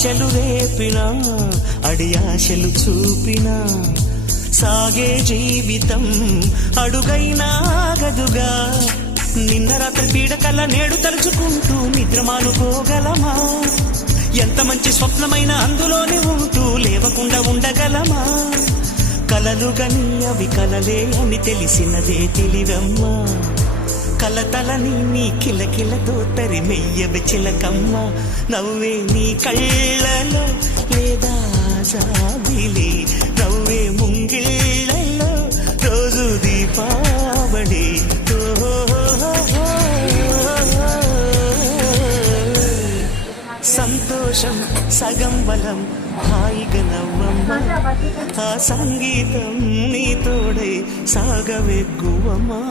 ఆశలు రేపినా అడియాశలు చూపినా సాగే జీవితం అడుగైనా ఆగదుగా. నిన్న రాత్రి పీడకల నేడు తలుచుకుంటూ నిద్రమానుకోగలమా? ఎంత మంచి స్వప్నమైన అందులోనే ఉంటూ లేవకుండా ఉండగలమా? కలలు గని అవి కలలే అని తెలిసినదే తెలివమ్మా. కలతలని నీ కిలకిలతో తరిమెయ్యవి చిలకమ్మ. నవ్వే నీ కళ్ళలో లేదా జాబిలి, నవ్వే ముంగిళ్ళలో రోజు దీపావళి. సంతోషం సగం బలం హాయిగా నవ్వమ్మ. ఆ సంగీతం నీ తోడై సాగవెక్కువమ్మా.